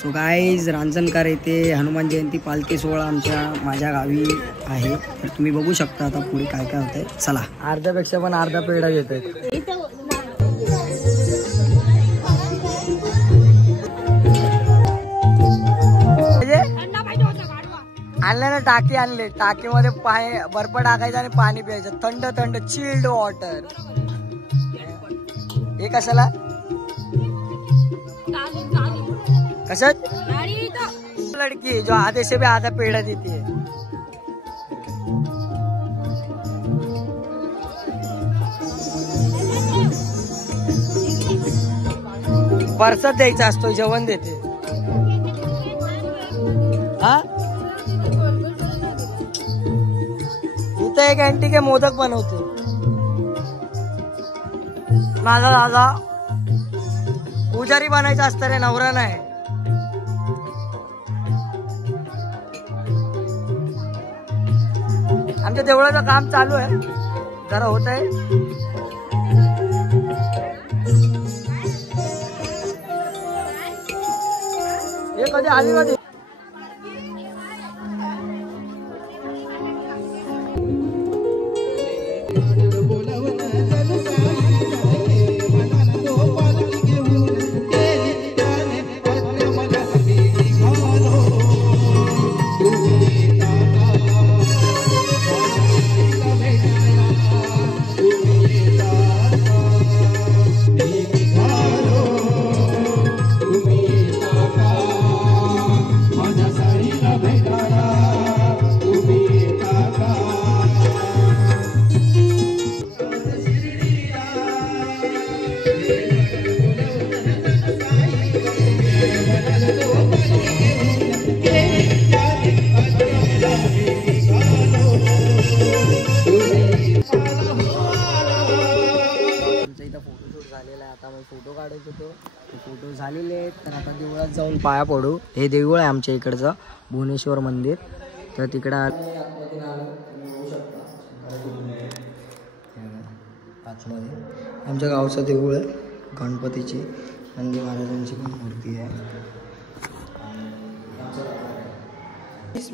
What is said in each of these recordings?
So guys Ranjankar येथे हनुमान जयंती पालखी सोहळा माझ्या गावी आहे. तर तुम्ही बघू शकता आता पुढे काय काय होतंय. चला. अर्ध्यापेक्षा पण अर्धा पेढा घेत आहेत. आणले ना टाकी आणले. टाकीमध्ये बर्फ टाकायचा आणि पाणी प्यायचं. थंड थंड चिल्ड वॉटर. हे कशाला कशात लड़की जो आधे से भी आधा पेड़ा देती है. परसाद द्यायचा असतो. जेवण देते. हा इथं एक आंटी के मोदक बनवते. माझा दादा पुजारी बनायचं असतं रे, नवरा नाही. आमच्या देवळाचं काम चालू आहे. जरा होत आहे. हे कधी आली कधी फोटो काढायचो तो. फोटो झालेले आहेत. तर आता देवळात जाऊन पाया पडू. हे देऊळ आहे आमच्या इकडचं भुवनेश्वर मंदिर. तर तिकडं आमच्या गावचं देऊळ आहे. गणपतीची नंदी महाराजांची पण मूर्ती आहे.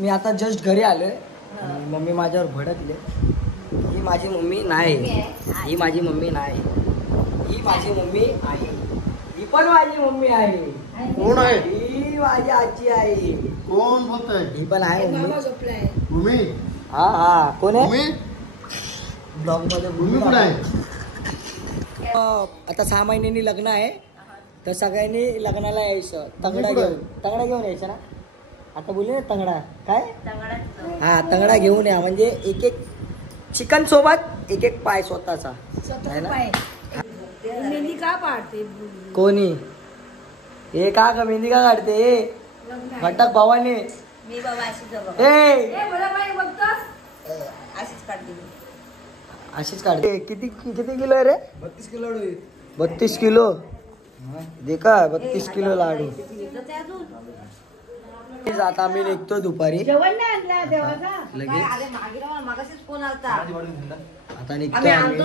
मी आता जस्ट घरी आलोय. मम्मी माझ्यावर भडकले. ही माझी मम्मी नाही. ही माझी मम्मी नाही. ही माझी मम्मी आहे. ही पण माझी मम्मी आहे. कोण आहे? ही माझी आजी आहे. कोण बोलतोय? ही पण आहे मम्मी. मम्मी? हा हा कोण आहे? मम्मी? ब्लॉग मध्ये मम्मी कुठे आहे? आता 6 महिन्यांनी लग्न आहे. तर सगळ्यांनी लग्नाला यायचं. तंगडा घेऊन यायचं ना. आता बोलले ना तंगडा. काय हा तंगडा घेऊन या. म्हणजे एक एक चिकन सोबत एक एक पाय स्वतःचा आहे ना. मेहंदी का काढते कोणी? हे का मेहंदी का काढते? घटक भावाने. मी बाबा अशीच काढते. किती किलो आहे रे? 32 किलो. 32 किलो. देखा 32 किलो लाडू. आता आम्ही निघतो दुपारी. जेवण नाही आणला देवाचा. लगेच फोन आलता. आता निघतो आम्ही.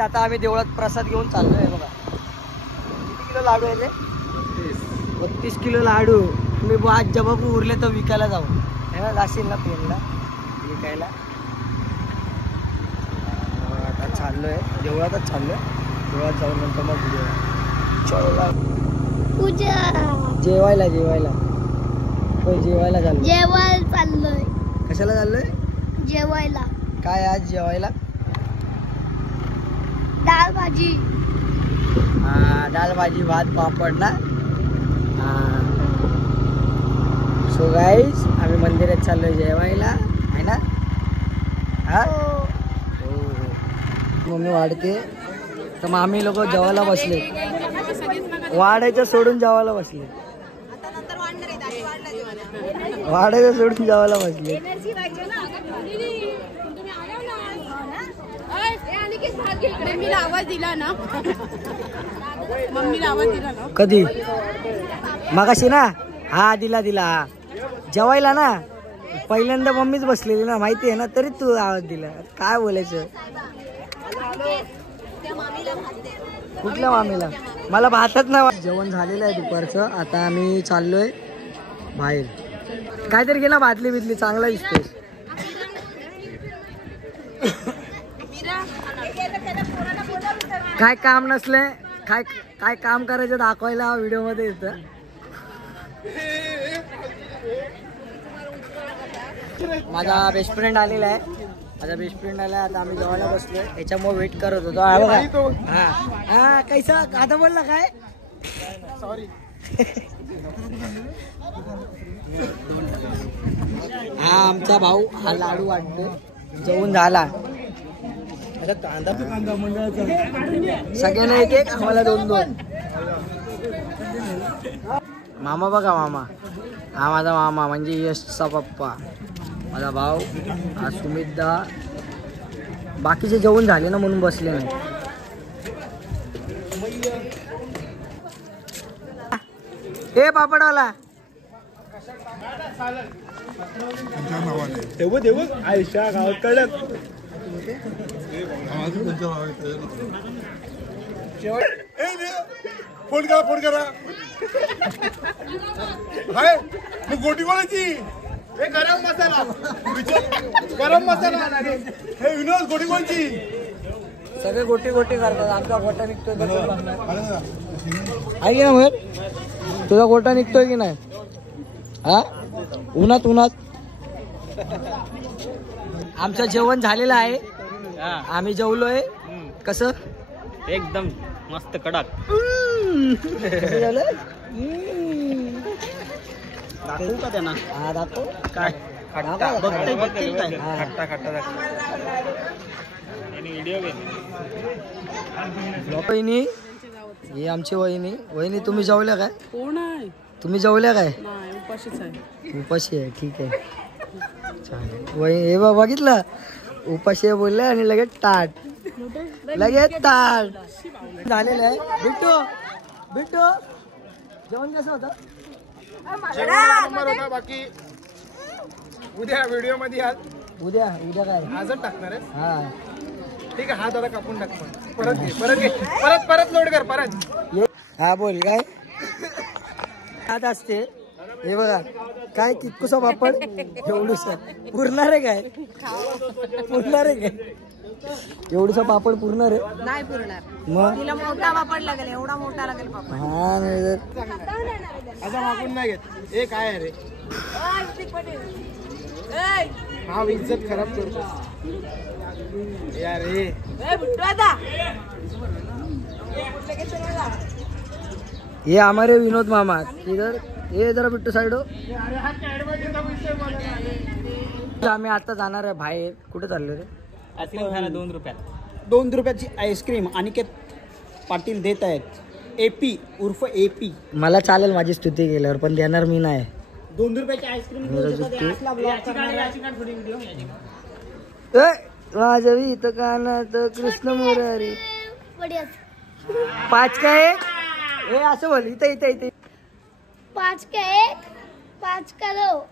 आता आम्ही देवळात प्रसाद घेऊन चाललोय. बघा किती किलो लाडू आहे रे? 32 किलो लाडू. मी आज जेव्हा उरले तर विकायला जाऊ. जाशील ना पेनला विकायला. आता चाललोय देवळातच चाललोय. देवळात जाऊन नंतर मग जेवायला जेवायला चाललोय. कशाला चाललोय? जेवायला. काय आज जेवायला? डाळ भाजी. डाळ भाजी भात पापड ना. सो गाईज आम्ही मंदिरात चाललोय जेवायला आहे ना. हा मम्मी वाढते. तर मग आम्ही लोक जेवायला बसले. वाढायचं सोडून जेवायला बसले. वाढायचं सोडून जेवायला बसले. मम्मीला आवाज दिला ना. मम्मीला आवाज दिला ना कधी? मगाशी ना. हा दिला जेवायला ना. पहिल्यांदा मम्मीच बसलेली ना माहिती आहे ना. तरी तू आवाज दिला. काय बोलायचं? कुठल्या मामीला? मला भातच नाही. जेवण झालेलं आहे दुपारचं. आता आम्ही चाललोय बाहेर. काहीतरी घे ना भातली बितली, चांगला दिसतोय. काय काम नसले, काय काम करायचं दाखवायला व्हिडिओ मध्ये येतं. माझा बेस्ट फ्रेंड आलेला आहे. आता आम्ही जेवायला बसलोय. याच्यामुळे वेट करत होतो. हा कैसा आता बोलला काय? सॉरी. हा आमचा भाऊ, हा लाडू वाटतो. जेवून झाला. सगळ्यांना एक एक, आम्हाला 2-2. मामा बघा, मामा हा माझा मामा म्हणजे यशचा पप्पा. माझा भाऊ हा सुमितदा. बाकीचे जेवण झाले ना म्हणून बसले नाही. हे पापडवाला आयशा गावात कडक. फोन करा हाय मग गोटी कोणाची? हे गरम मसाला हे विनोद गोटी कोणची? सगळे गोटी करतात. आमचा गोटा निघतोय आहे की ना मग? तुझा गोटा निघतोय की नाही? हा उन्हात आमचं जेवण झालेलं आहे. आम्ही जेवलोय. कसं? एकदम मस्त कडक. झालं? दाखवू का त्यांना? हा दाखव. काय बघते काय? वहिनी, ही आमची वहिनी. तुम्ही जेवल्या काय? कोण आहे? तुम्ही जेवल्या काय? नाही, उपाशीच आहे. उपाशी आहे, ठीक आहे, चालेल. हे बघितलं, उपाशी आहे बोलले आणि लगेच ताट झालेलं आहे. बिट्टू जेवण कसं होतं? बाकी उद्या व्हिडिओ मध्ये उद्या काय आजच टाकणार आहे. हा ठीक आहे. हा दादा कापून टाक. परत लोड कर परत. हा बोल काय आत असते. हे बघा काय कितकुसा पापड एवढूसा पुरणार आहे काय? एवढूसा पापड पुरणार आहे? नाही पुरणार. मग तिला मोठा पापड लागेल, एवढा मोठा लागेल पापड. हा नाही तर आता मागून नाही घेत. हे काय आहे रे? हा इज्जत खराब करतो यार. ये हमारे विनोद मामा इधर. ये जरा बिट्टू साइड. आम्ही आता जाणार आहे बाहेर. कुठे चाललो रे? आईस्क्रीम खायला 2 रुपयात. 2 रुपयाची आईस्क्रीम अनिकेत पाटील देत आहेत. AP उर्फ AP. मला चालेल माझी स्तुती केल्यावर, पण देणार मी नाही. 2 रुपयाची आईस्क्रीम माझ्या इथं कानात कृष्ण मुरारी 5 का 1. हे असं बोल. इथे 5 का 1, 5 का 2.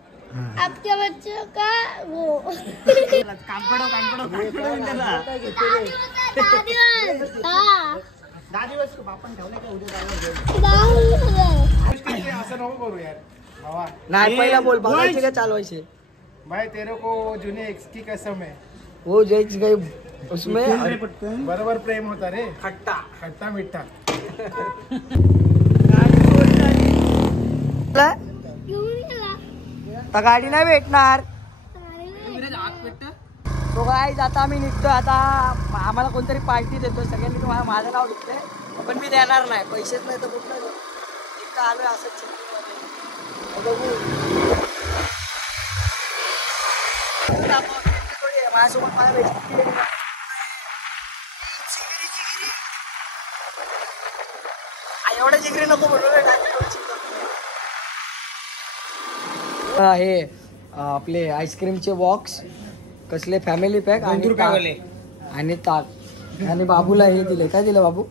आपके बच्चों का वो असं नको करू यार भावा. नाही पहिला बोल. बघायचे का चालवायचे? भाई तेरे को जूने एक्स की कसम है. वो जैच गई उसमें बरोबर प्रेम होता रे. खट्टा मिठा. तर गाडी नाही भेटणार. तो काय आता आम्ही निघतो. आता आम्हाला कोणतरी पार्टी देतो. सगळ्यांनी तुम्हाला माझं नाव घेतलंय, पण मी देणार नाही. पैसेच नाही तर कुठलं इतकं आलोय असंच. माझ्यासोबत एवढ्या जिगरी नको बोलू. हे आपले आईस्क्रीमचे बॉक्स कसले फॅमिली पॅक आणि ताक आणि बाबूला हे दिले. काय दिलं बाबू?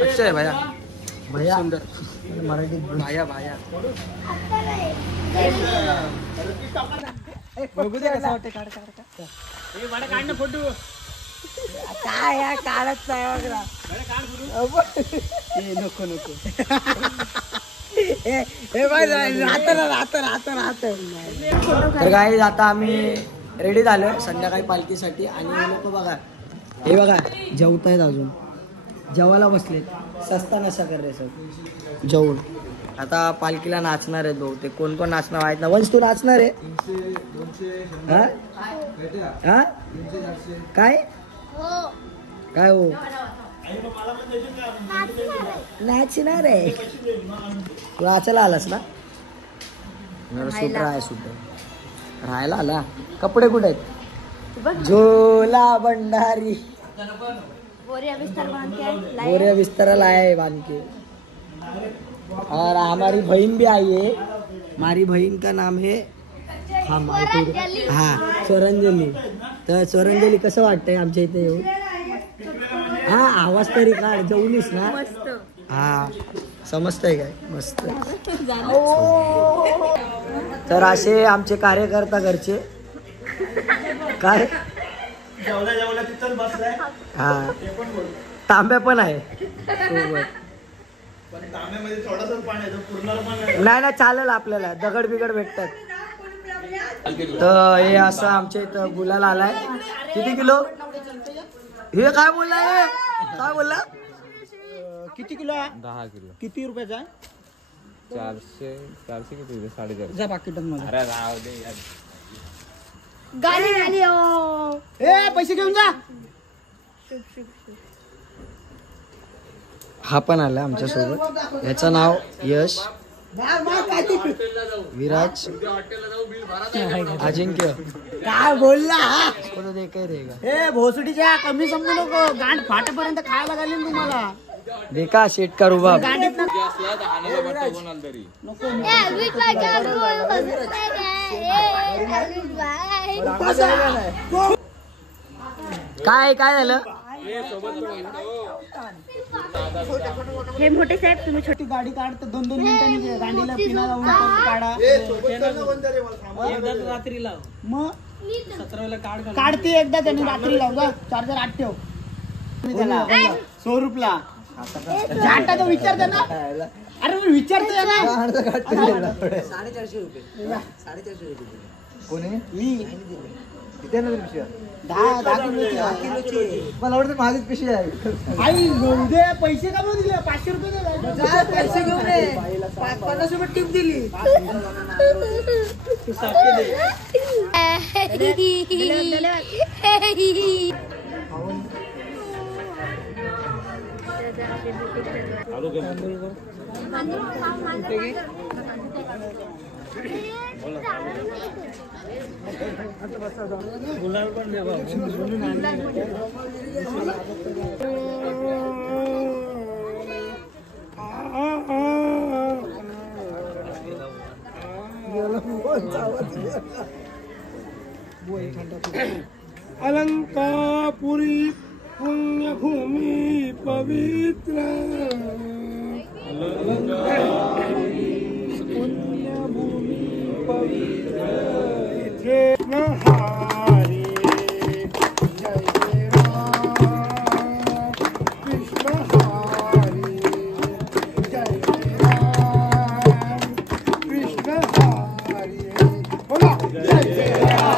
अच्छा है भैया. भैया सुंदर मराठीत बोल. भाया भाया बघू दे कसं वाटतं. काढ काढ काढ. काढ ना फोटो. काय या काढत नाही वगैरे. नको नको. हे बाय राहत. तर काय आता आम्ही रेडी झालोय संध्याकाळी पालखीसाठी. आणि हे लोक बघा, हे बघा जेवतायत अजून, जेवायला बसलेत. सस्ता नशा कर रे सर जेवून. आता पालखीला नाचणार आहेत बहुतेक. कोण कोण नाचणार आहेत ना. वंश तू नाचणार आहे? हा हा काय हो काय हो नाचणार आहे. तू नाचायला आलास ना? सुटर आहे सुटर राहायला आला. कपडे कुठे आहेत? झोला भंडारी बोरिया बिस्तराला आहे बांधके. और हमारी बहन भी आई है. हमारी बहन का नाम है हा स्वरंजली. तर स्वरंजली कसं वाटतंय आमच्या इथे येऊन? हा आवाज तरी काढ. जेवलीस ना? हा समजतंय काय? मस्त. तर असे आमचे कार्यकर्ता घरचे काय हा तांब्या पण आहे सोबत. नाही नाही चालेल आपल्याला. दगड बिगड भेटतात. तर हे असं आमच्या इथं गुलाल आलाय. किती किलो? हे काय बोलला? काय बोलला? किती किलो आहे? 10 किलो. किती रुपयाचा आहे? 400 किती? 450. जा पाकिटात मध्ये. अरे राव दे यार. गाडी हो. ए पैसे घेऊन जा. हा पण आला आमच्या सोबत. याचं नाव यश, विराज, अजिंक्य. काय बोलला? कोण दे काय रे का? ए भोसडीच्या कमी समजू नको. गांड फाटेपर्यंत खायला घालीन तुम्हाला. देखा शेटकर उभा. गांडीत ना असला तर हाणायला वाटतं कोणाला तरी. काय काय झालं? हे मोठे साहेब तुम्ही छोटी गाडी काढतो 2-2 मिनिटांनी. गाडीला पिना लावून काढा. रात्री लाव. मग 17 काढते एकदा त्यांनी. रात्री लाव जा. चार्जर आत ठेव. स्वरूपला जाटा तो विचारते ना. अरे विचारतोय ना. 450 रुपये. 450 रुपये कोणी? मी किती ना पिशव्या? 10 किलोची. मला आवडते माझीच पिशवी आहे. आई उद्या पैसे का दिले? 500 रुपये दे. पैसे घेऊन ये. 50 रुपये टिप दिली. गुलाल पण दे बाबा. अलंकापुरी पुण्यभूमी पवित्र. पुण्यभूमी पवित्र. इथे नहारी जय जय राम कृष्ण हरी. जय जय राम कृष्ण हरी. बोला जय जय राम.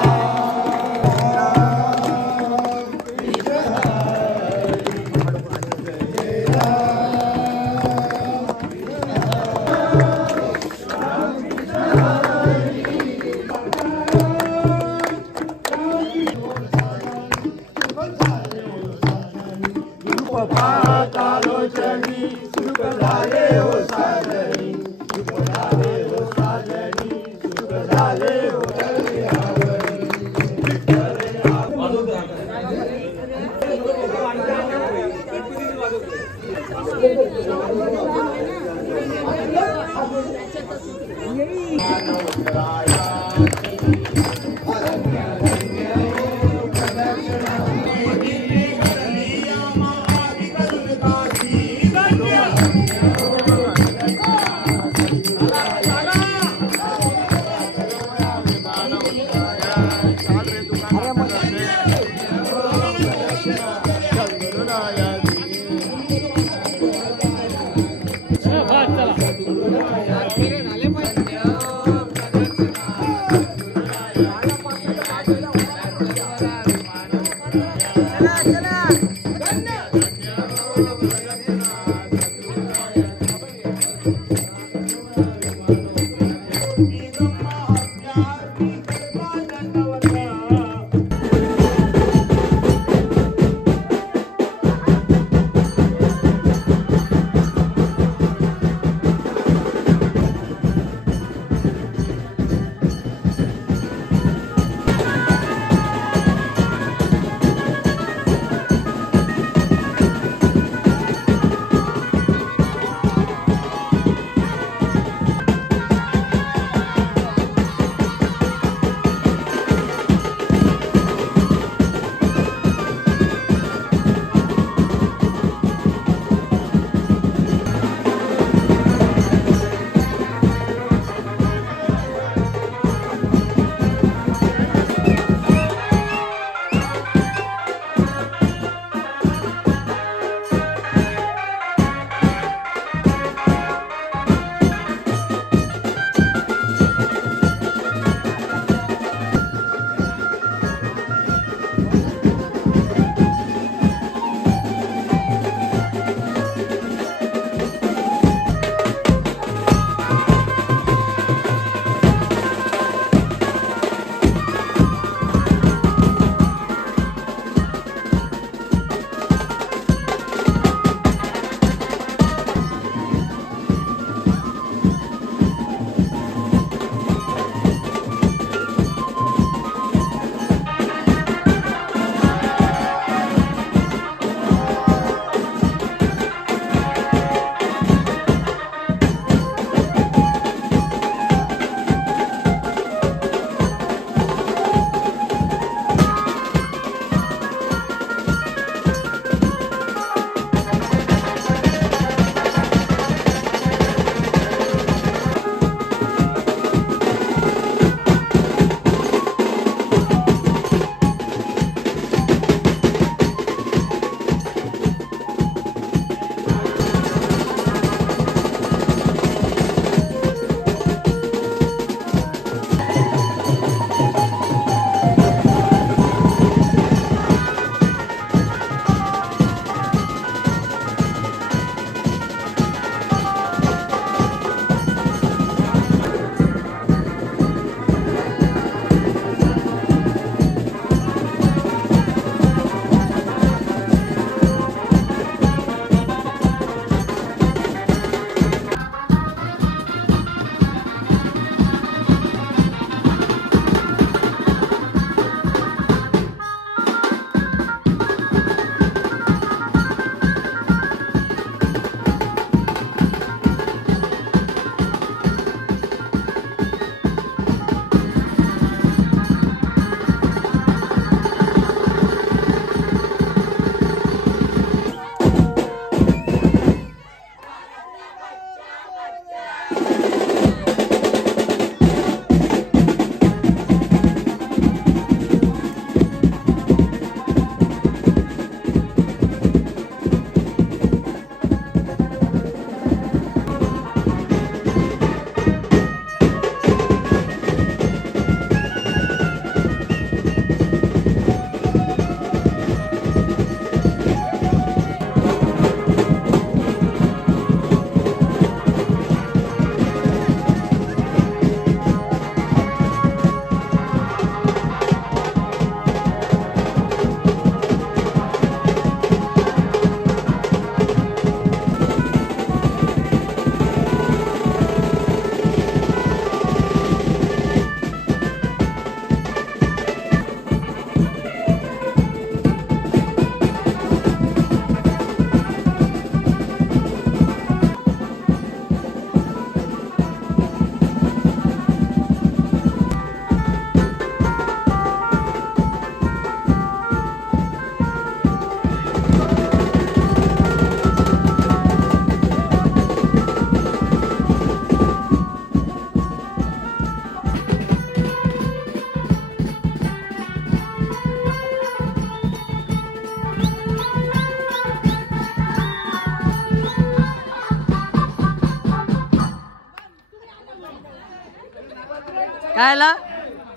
काय आला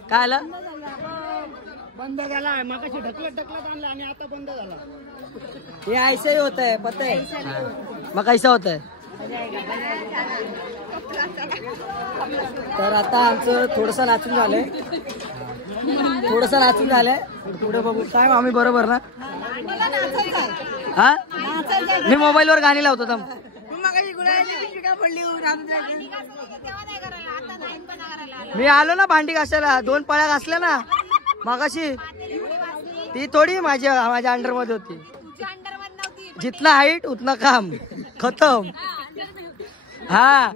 काय आला बंद झाला मग ढकलत आणला आणि आता बंद झाला. ये ऐसा ही होता है पता है. मग कैसा होता है. तर आता आमचं थोडंसं नाचून झालंय. पुढे बघू काय आम्ही बरोबर ना. हा मी मोबाईलवर गाणी लावतो थांब. मी आलो ना भांडी घासायला 2 पळ्या घासल्या ना मगाशी. ती थोडी माझ्या अंडर मध्ये होती. जितना हाईट उतना काम खतम. हा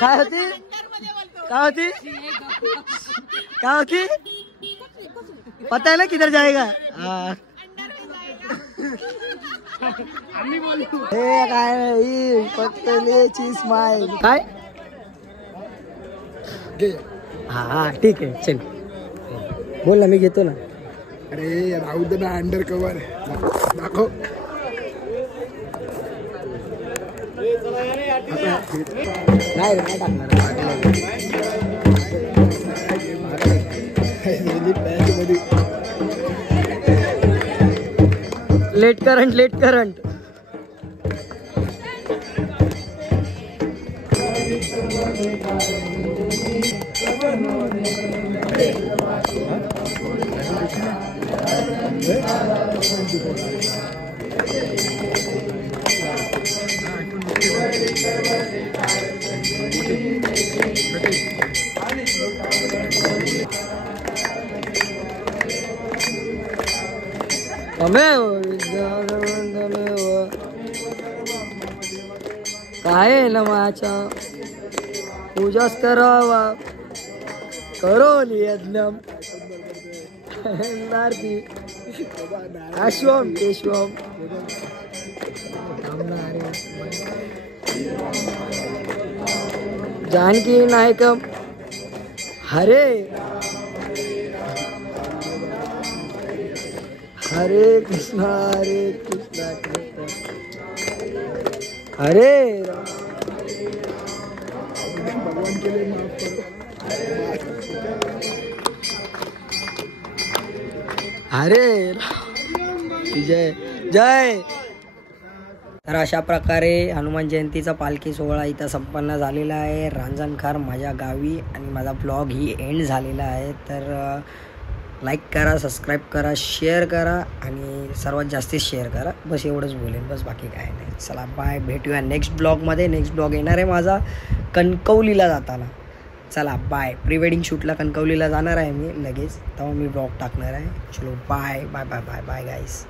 काय होती पता है ना किधर जाएगा. हे काय फक्त स्माइल काय. हा ठीक आहे चल बोल ना मी घेतो ना. अरे राहू दे ना अंडर कवर दाखव. नाही रे टाकणार. लेट करंट. काय नमाच्या पूजाच करावा करोली यज्ञम नारती अश्वम केशवम जानकी नायकम हरे कृष्णा हरे भगवान के लिए माफ करो. हरे जय जय. तर अशा प्रकारे हनुमान जयंतीचा पालखी सोहळा इथं संपन्न झालेला आहे रांजणखार माझ्या गावी. आणि माझा ब्लॉग ही एंड झालेला आहे. तर लाईक करा, सबस्क्राईब करा, शेअर करा आणि सर्वात जास्तीत शेअर करा. बस एवढंच बोलेन, बस बाकी काय नाही. चला बाय, भेटूया नेक्स्ट ब्लॉगमध्ये. नेक्स्ट ब्लॉग येणार आहे माझा कणकवलीला जाताना. चला बाय. प्री वेडिंग शूटला कणकवलीला जाणार आहे मी लगेच, तेव्हा मी ब्लॉग टाकणार आहे. चलो bye bye bye bye bye गाईस.